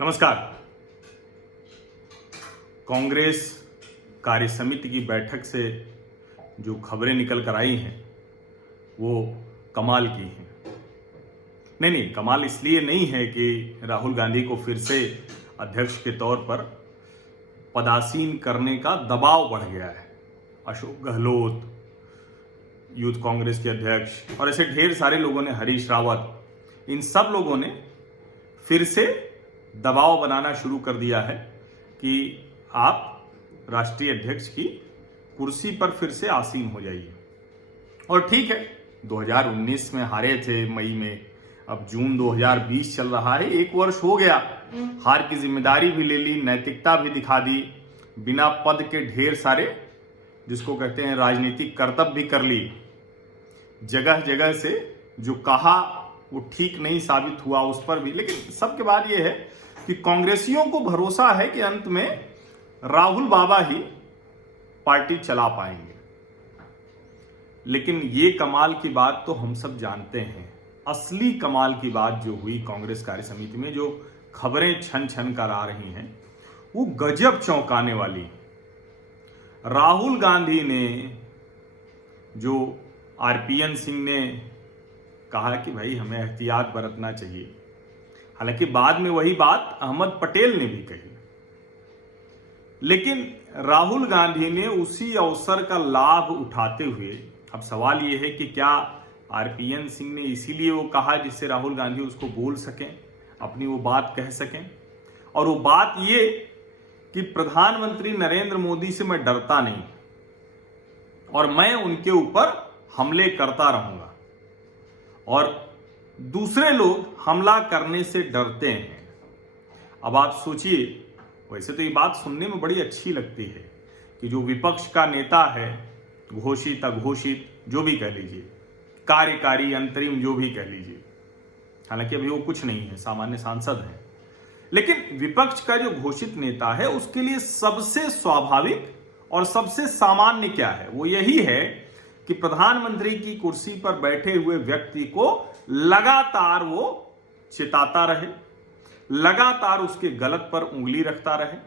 नमस्कार। कांग्रेस कार्य समिति की बैठक से जो खबरें निकल कर आई हैं वो कमाल की हैं। नहीं, कमाल इसलिए नहीं है कि राहुल गांधी को फिर से अध्यक्ष के तौर पर पदासीन करने का दबाव बढ़ गया है। अशोक गहलोत, यूथ कांग्रेस के अध्यक्ष और ऐसे ढेर सारे लोगों ने, हरीश रावत, इन सब लोगों ने फिर से दबाव बनाना शुरू कर दिया है कि आप राष्ट्रीय अध्यक्ष की कुर्सी पर फिर से आसीन हो जाइए। और ठीक है, 2019 में हारे थे मई में, अब जून 2020 चल रहा है, 1 वर्ष हो गया। हार की जिम्मेदारी भी ले ली, नैतिकता भी दिखा दी, बिना पद के ढेर सारे जिसको कहते हैं राजनीतिक कर्तव्य भी कर ली। जगह जगह से जो कहा वो ठीक नहीं साबित हुआ उस पर भी। लेकिन सबके बाद ये है कि कांग्रेसियों को भरोसा है कि अंत में राहुल बाबा ही पार्टी चला पाएंगे। लेकिन ये कमाल की बात तो हम सब जानते हैं। असली कमाल की बात जो हुई कांग्रेस कार्य समिति में, जो खबरें छन छन कर आ रही हैं, वो गजब चौंकाने वाली। राहुल गांधी ने, जो आरपीएन सिंह ने कहा कि भाई हमें एहतियात बरतना चाहिए, हालांकि बाद में वही बात अहमद पटेल ने भी कही, लेकिन राहुल गांधी ने उसी अवसर का लाभ उठाते हुए, अब सवाल यह है कि क्या आरपीएन सिंह ने इसीलिए वो कहा जिससे राहुल गांधी उसको बोल सकें, अपनी वो बात कह सकें। और वो बात ये कि प्रधानमंत्री नरेंद्र मोदी से मैं डरता नहीं और मैं उनके ऊपर हमले करता रहूंगा, और दूसरे लोग हमला करने से डरते हैं। अब आप सोचिए, वैसे तो ये बात सुनने में बड़ी अच्छी लगती है कि जो विपक्ष का नेता है, घोषित अघोषित जो भी कह लीजिए, कार्यकारी अंतरिम जो भी कह लीजिए, हालांकि अभी वो कुछ नहीं है, सामान्य सांसद है, लेकिन विपक्ष का जो घोषित नेता है उसके लिए सबसे स्वाभाविक और सबसे सामान्य क्या है, वो यही है कि प्रधानमंत्री की कुर्सी पर बैठे हुए व्यक्ति को लगातार वो चिताता रहे, लगातार उसके गलत पर उंगली रखता रहे,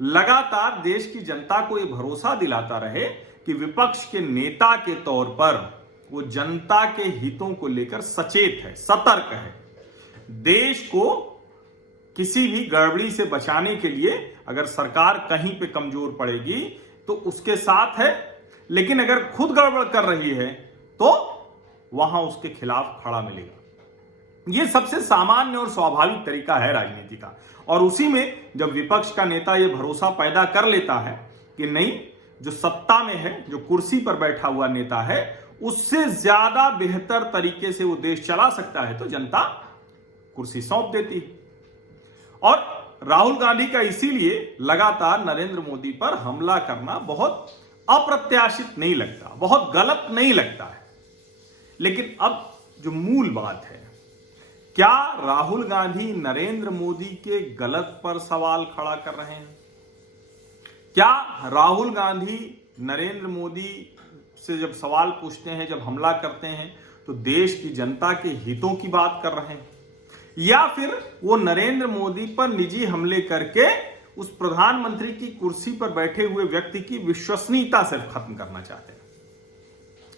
लगातार देश की जनता को यह भरोसा दिलाता रहे कि विपक्ष के नेता के तौर पर वो जनता के हितों को लेकर सचेत है, सतर्क है, देश को किसी भी गड़बड़ी से बचाने के लिए अगर सरकार कहीं पे कमजोर पड़ेगी तो उसके साथ है, लेकिन अगर खुद गड़बड़ कर रही है तो वहां उसके खिलाफ खड़ा मिलेगा। यह सबसे सामान्य और स्वाभाविक तरीका है राजनीति का। और उसी में जब विपक्ष का नेता यह भरोसा पैदा कर लेता है कि नहीं, जो सत्ता में है, जो कुर्सी पर बैठा हुआ नेता है, उससे ज्यादा बेहतर तरीके से वो देश चला सकता है, तो जनता कुर्सी सौंप देती है। और राहुल गांधी का इसीलिए लगातार नरेंद्र मोदी पर हमला करना बहुत अप्रत्याशित नहीं लगता, बहुत गलत नहीं लगता है। लेकिन अब जो मूल बात है, क्या राहुल गांधी नरेंद्र मोदी के गलत पर सवाल खड़ा कर रहे हैं? क्या राहुल गांधी नरेंद्र मोदी से जब सवाल पूछते हैं, जब हमला करते हैं, तो देश की जनता के हितों की बात कर रहे हैं, या फिर वो नरेंद्र मोदी पर निजी हमले करके उस प्रधानमंत्री की कुर्सी पर बैठे हुए व्यक्ति की विश्वसनीयता सिर्फ खत्म करना चाहते हैं?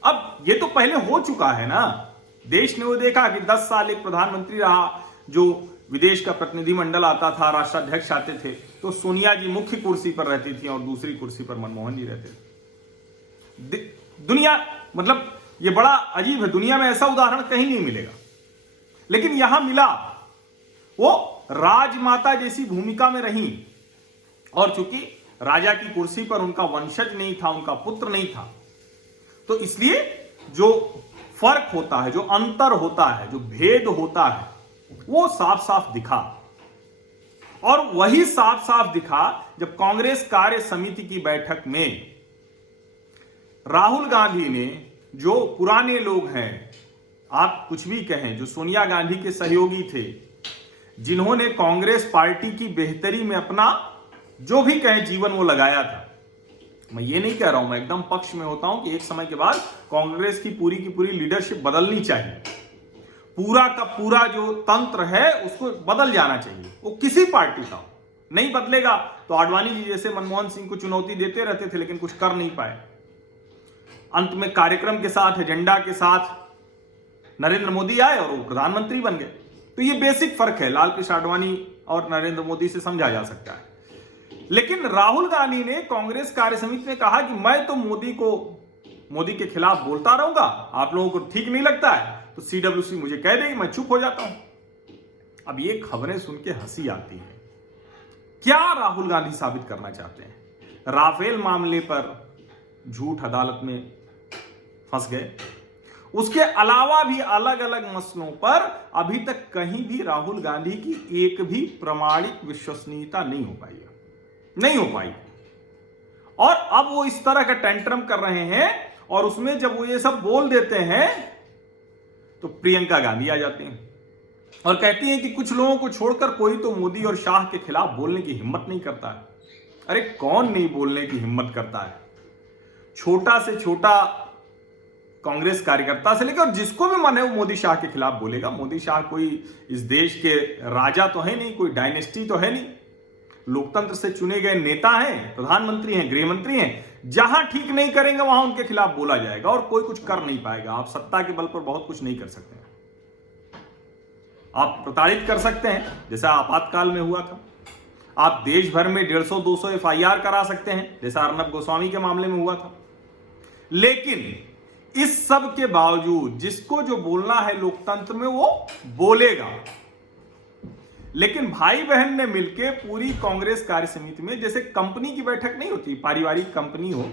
अब ये तो पहले हो चुका है ना। देश ने वो देखा कि 10 साल एक प्रधानमंत्री रहा, जो विदेश का प्रतिनिधिमंडल आता था, राष्ट्राध्यक्ष आते थे, तो सोनिया जी मुख्य कुर्सी पर रहती थी और दूसरी कुर्सी पर मनमोहन जी रहते थे। दुनिया, मतलब ये बड़ा अजीब है, दुनिया में ऐसा उदाहरण कहीं नहीं मिलेगा, लेकिन यहां मिला। वो राजमाता जैसी भूमिका में रही, और चूंकि राजा की कुर्सी पर उनका वंशज नहीं था, उनका पुत्र नहीं था, तो इसलिए जो फर्क होता है, जो अंतर होता है, जो भेद होता है, वो साफ साफ दिखा। और वही साफ साफ दिखा जब कांग्रेस कार्य समिति की बैठक में राहुल गांधी ने, जो पुराने लोग हैं, आप कुछ भी कहें, जो सोनिया गांधी के सहयोगी थे, जिन्होंने कांग्रेस पार्टी की बेहतरी में अपना जो भी कहें जीवन वो लगाया था, मैं ये नहीं कह रहा हूं, मैं एकदम पक्ष में होता हूं कि एक समय के बाद कांग्रेस की पूरी लीडरशिप बदलनी चाहिए। पूरा का पूरा जो तंत्र है उसको बदल जाना चाहिए, वो किसी पार्टी का हो। नहीं बदलेगा तो आडवाणी जी जैसे मनमोहन सिंह को चुनौती देते रहते थे लेकिन कुछ कर नहीं पाए। अंत में कार्यक्रम के साथ, एजेंडा के साथ नरेंद्र मोदी आए और वो प्रधानमंत्री बन गए। तो ये बेसिक फर्क है, लाल कृष्ण आडवाणी और नरेंद्र मोदी से समझा जा सकता है। लेकिन राहुल गांधी ने कांग्रेस कार्य समिति में कहा कि मैं तो मोदी के खिलाफ बोलता रहूंगा, आप लोगों को ठीक नहीं लगता है तो सीडब्ल्यूसी मुझे कह देगी, मैं चुप हो जाता हूं। अब ये खबरें सुन के हंसी आती है। क्या राहुल गांधी साबित करना चाहते हैं? राफेल मामले पर झूठ अदालत में फंस गए, उसके अलावा भी अलग अलग मसलों पर अभी तक कहीं भी राहुल गांधी की एक भी प्रमाणिक विश्वसनीयता नहीं हो पाई। और अब वो इस तरह का टेंट्रम कर रहे हैं और उसमें जब वो ये सब बोल देते हैं तो प्रियंका गांधी आ जाती हैं और कहती हैं कि कुछ लोगों को छोड़कर कोई तो मोदी और शाह के खिलाफ बोलने की हिम्मत नहीं करता है। अरे कौन नहीं बोलने की हिम्मत करता है? छोटा से छोटा कांग्रेस कार्यकर्ता से लेकर जिसको भी मन है वो मोदी शाह के खिलाफ बोलेगा। मोदी शाह कोई इस देश के राजा तो है नहीं, कोई डायनेस्टी तो है नहीं, लोकतंत्र से चुने गए नेता हैं, प्रधानमंत्री हैं, गृहमंत्री हैं। जहां ठीक नहीं करेंगे वहां उनके खिलाफ बोला जाएगा और कोई कुछ कर नहीं पाएगा। आप सत्ता के बल पर बहुत कुछ नहीं कर सकते हैं। आप प्रताड़ित कर सकते हैं जैसा आपातकाल में हुआ था, आप देश भर में 150-200 एफआईआर करा सकते हैं जैसा अर्नब गोस्वामी के मामले में हुआ था। लेकिन इस सब के बावजूद जिसको जो बोलना है लोकतंत्र में वो बोलेगा। लेकिन भाई बहन ने मिलकर पूरी कांग्रेस कार्य समिति में, जैसे कंपनी की बैठक नहीं होती, पारिवारिक कंपनी हो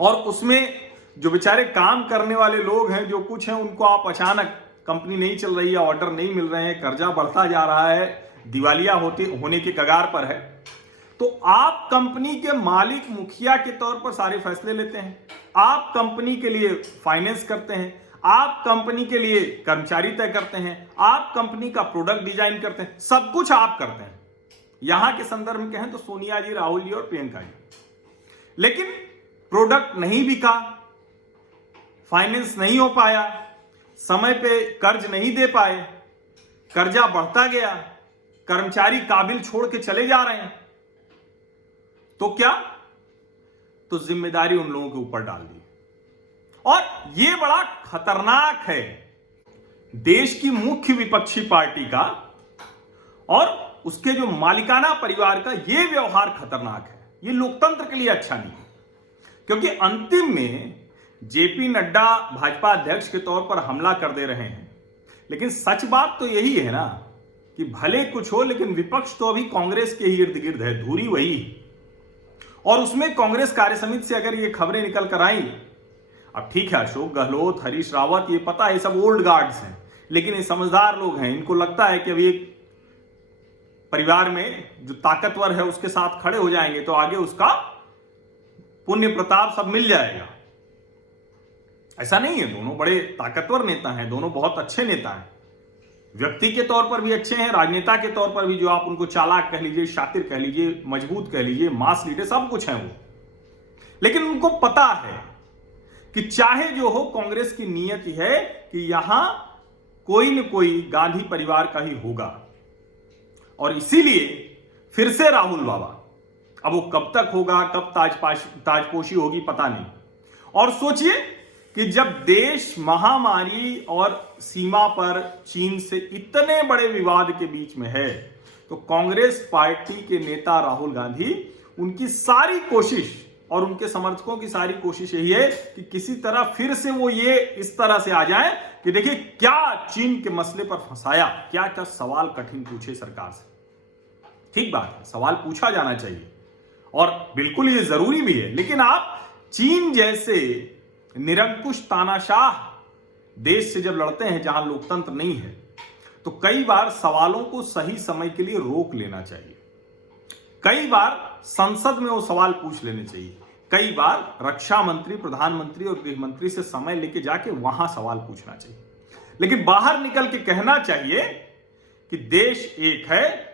और उसमें जो बेचारे काम करने वाले लोग हैं, जो कुछ हैं, उनको आप अचानक कंपनी नहीं चल रही है, ऑर्डर नहीं मिल रहे हैं, कर्जा बढ़ता जा रहा है, दिवालिया होने के कगार पर है, तो आप कंपनी के मालिक मुखिया के तौर पर सारे फैसले लेते हैं, आप कंपनी के लिए फाइनेंस करते हैं, आप कंपनी के लिए कर्मचारी तय करते हैं, आप कंपनी का प्रोडक्ट डिजाइन करते हैं, सब कुछ आप करते हैं। यहां के संदर्भ में कहें तो सोनिया जी, राहुल जी और प्रियंका जी। लेकिन प्रोडक्ट नहीं बिका, फाइनेंस नहीं हो पाया, समय पे कर्ज नहीं दे पाए, कर्जा बढ़ता गया, कर्मचारी काबिल छोड़ के चले जा रहे हैं, तो क्या? तो जिम्मेदारी उन लोगों के ऊपर डाल दी। और यह बड़ा खतरनाक है देश की मुख्य विपक्षी पार्टी का और उसके जो मालिकाना परिवार का यह व्यवहार खतरनाक है। यह लोकतंत्र के लिए अच्छा नहीं है, क्योंकि अंतिम में जेपी नड्डा भाजपा अध्यक्ष के तौर पर हमला कर दे रहे हैं। लेकिन सच बात तो यही है ना कि भले कुछ हो लेकिन विपक्ष तो अभी कांग्रेस के ही इर्द गिर्द है, धुरी वही है। और उसमें कांग्रेस कार्य समिति से अगर ये खबरें निकल कर आई, अब ठीक है, अशोक गहलोत, हरीश रावत, ये पता है सब ओल्ड गार्ड्स हैं, लेकिन ये समझदार लोग हैं, इनको लगता है कि अभी एक परिवार में जो ताकतवर है उसके साथ खड़े हो जाएंगे तो आगे उसका पुण्य प्रताप सब मिल जाएगा। ऐसा नहीं है, दोनों बड़े ताकतवर नेता हैं, दोनों बहुत अच्छे नेता हैं, व्यक्ति के तौर पर भी अच्छे हैं, राजनेता के तौर पर भी, जो आप उनको चालाक कह लीजिए, शातिर कह लीजिए, मजबूत कह लीजिए, मास लीडर, सब कुछ है वो। लेकिन उनको पता है कि चाहे जो हो, कांग्रेस की नीयत है कि यहां कोई न कोई गांधी परिवार का ही होगा। और इसीलिए फिर से राहुल बाबा, अब वो कब तक होगा, कब ताजपोशी होगी पता नहीं। और सोचिए कि जब देश महामारी और सीमा पर चीन से इतने बड़े विवाद के बीच में है, तो कांग्रेस पार्टी के नेता राहुल गांधी, उनकी सारी कोशिश और उनके समर्थकों की सारी कोशिश यही है कि किसी तरह फिर से वो ये इस तरह से आ जाएं कि देखिए क्या चीन के मसले पर फंसाया, क्या क्या सवाल कठिन पूछे सरकार से। ठीक बात है, सवाल पूछा जाना चाहिए और बिल्कुल ये जरूरी भी है, लेकिन आप चीन जैसे निरंकुश तानाशाह देश से जब लड़ते हैं जहां लोकतंत्र नहीं है, तो कई बार सवालों को सही समय के लिए रोक लेना चाहिए। कई बार संसद में वो सवाल पूछ लेने चाहिए, कई बार रक्षा मंत्री, प्रधानमंत्री और गृह मंत्री से समय लेके जाके वहां सवाल पूछना चाहिए। लेकिन बाहर निकल के कहना चाहिए कि देश एक है,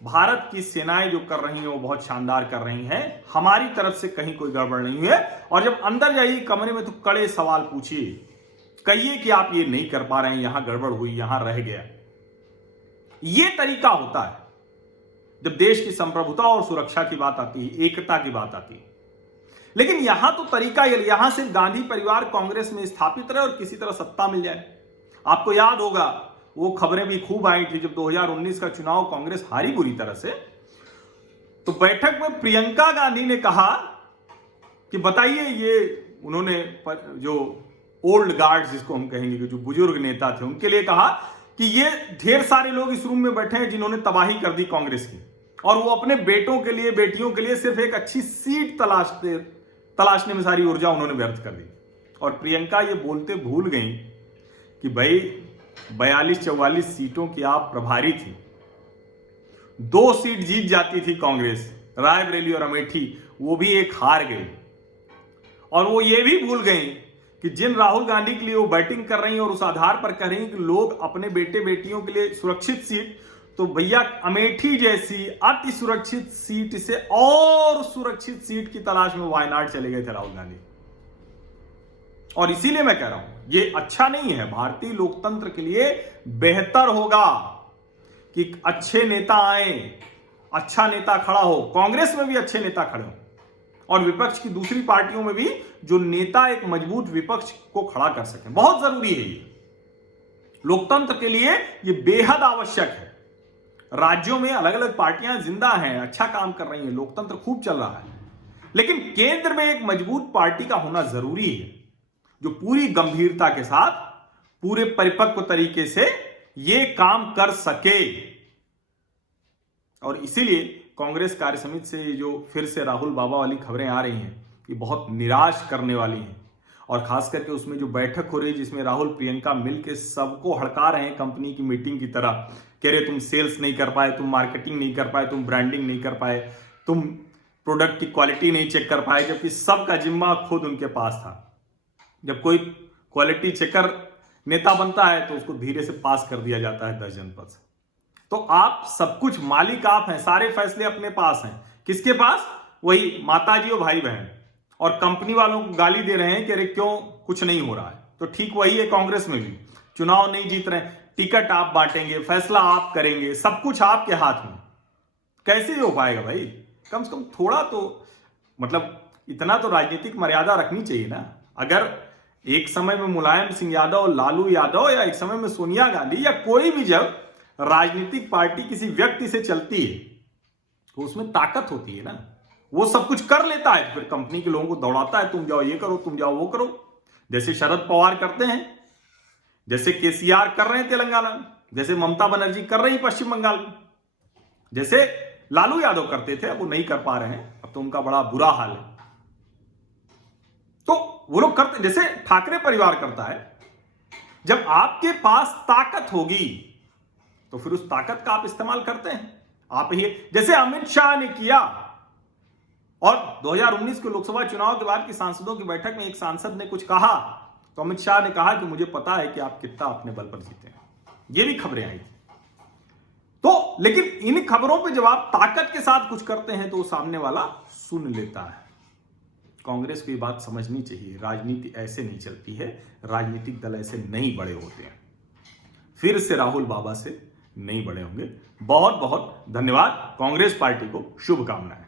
भारत की सेनाएं जो कर रही हैं वो बहुत शानदार कर रही हैं, हमारी तरफ से कहीं कोई गड़बड़ नहीं है। और जब अंदर जाइए कमरे में तो कड़े सवाल पूछिए कहिए कि आप ये नहीं कर पा रहे हैं, यहां गड़बड़ हुई, यहां रह गया। ये तरीका होता है जब देश की संप्रभुता और सुरक्षा की बात आती है, एकता की बात आती है। लेकिन यहां तो तरीका यहां सिर्फ गांधी परिवार कांग्रेस में स्थापित रहे और किसी तरह सत्ता मिल जाए। आपको याद होगा वो खबरें भी खूब आई थी जब 2019 का चुनाव कांग्रेस हारी बुरी तरह से, तो बैठक में प्रियंका गांधी ने कहा कि बताइए, ये उन्होंने जो ओल्ड गार्ड जिसको हम कहेंगे कि जो बुजुर्ग नेता थे उनके लिए कहा कि ये ढेर सारे लोग इस रूम में बैठे हैं जिन्होंने तबाही कर दी कांग्रेस की, और वो अपने बेटों के लिए बेटियों के लिए सिर्फ एक अच्छी सीट तलाशने में सारी ऊर्जा उन्होंने व्यर्थ कर दी। और प्रियंका ये बोलते भूल गई कि भाई 42-44 सीटों की आप प्रभारी थी, 2 सीट जीत जाती थी कांग्रेस, रायबरेली और अमेठी, वो भी एक हार गई। और वो ये भी भूल गई कि जिन राहुल गांधी के लिए वो बैटिंग कर रही हैं और उस आधार पर कह रही हैं कि लोग अपने बेटे बेटियों के लिए सुरक्षित सीट, तो भैया अमेठी जैसी अति सुरक्षित सीट से और सुरक्षित सीट की तलाश में वायनाड चले गए थे राहुल गांधी। और इसीलिए मैं कह रहा हूं ये अच्छा नहीं है, भारतीय लोकतंत्र के लिए बेहतर होगा कि अच्छे नेता आए, अच्छा नेता खड़ा हो, कांग्रेस में भी अच्छे नेता खड़े हो और विपक्ष की दूसरी पार्टियों में भी जो नेता एक मजबूत विपक्ष को खड़ा कर सकें। बहुत जरूरी है ये, लोकतंत्र के लिए ये बेहद आवश्यक है। राज्यों में अलग अलग पार्टियां जिंदा हैं, अच्छा काम कर रही हैं, लोकतंत्र खूब चल रहा है, लेकिन केंद्र में एक मजबूत पार्टी का होना जरूरी है जो पूरी गंभीरता के साथ, पूरे परिपक्व तरीके से ये काम कर सके। और इसीलिए कांग्रेस कार्य समिति से जो फिर से राहुल बाबा वाली खबरें आ रही हैं, ये बहुत निराश करने वाली हैं। और खास करके उसमें जो बैठक हो रही है जिसमें राहुल प्रियंका मिलकर सबको हड़का रहे हैं कंपनी की मीटिंग की तरह, कह रहे तुम सेल्स नहीं कर पाए, तुम मार्केटिंग नहीं कर पाए, तुम ब्रांडिंग नहीं कर पाए, तुम प्रोडक्ट की क्वालिटी नहीं चेक कर पाए, जबकि सबका जिम्मा खुद उनके पास था। जब कोई क्वालिटी चेकर नेता बनता है तो उसको धीरे से पास कर दिया जाता है 10 जनपद से। तो आप सब कुछ मालिक आप हैं, सारे फैसले अपने पास हैं। किसके पास? वही माताजी और भाई बहन, और कंपनी वालों को गाली दे रहे हैं कि अरे क्यों कुछ नहीं हो रहा है। तो ठीक वही है कांग्रेस में भी, चुनाव नहीं जीत रहे, टिकट आप बांटेंगे, फैसला आप करेंगे, सब कुछ आपके हाथ में। कैसे हो पाएगा भाई? कम से कम थोड़ा तो मतलब इतना तो राजनीतिक मर्यादा रखनी चाहिए ना। अगर एक समय में मुलायम सिंह यादव, लालू यादव, या एक समय में सोनिया गांधी, या कोई भी जब राजनीतिक पार्टी किसी व्यक्ति से चलती है तो उसमें ताकत होती है ना, वो सब कुछ कर लेता है, फिर कंपनी के लोगों को दौड़ाता है, तुम जाओ ये करो, तुम जाओ वो करो, जैसे शरद पवार करते हैं, जैसे केसीआर कर रहे हैं तेलंगाना में, जैसे ममता बनर्जी कर रही पश्चिम बंगाल में, जैसे लालू यादव करते थे, अब वो नहीं कर पा रहे हैं, अब तो उनका बड़ा बुरा हाल है। तो वो लोग करते, जैसे ठाकरे परिवार करता है। जब आपके पास ताकत होगी तो फिर उस ताकत का आप इस्तेमाल करते हैं। आप ही जैसे अमित शाह ने किया, और 2019 के लोकसभा चुनाव के बाद की सांसदों की बैठक में एक सांसद ने कुछ कहा तो अमित शाह ने कहा कि मुझे पता है कि आप कितना अपने बल पर जीते हैं। ये भी खबरें आई थी। तो लेकिन इन खबरों पे जब आप ताकत के साथ कुछ करते हैं तो वो सामने वाला सुन लेता है। कांग्रेस को ये बात समझनी चाहिए, राजनीति ऐसे नहीं चलती है, राजनीतिक दल ऐसे नहीं बड़े होते हैं। फिर से राहुल बाबा से नहीं बड़े होंगे। बहुत बहुत धन्यवाद। कांग्रेस पार्टी को शुभकामनाएं।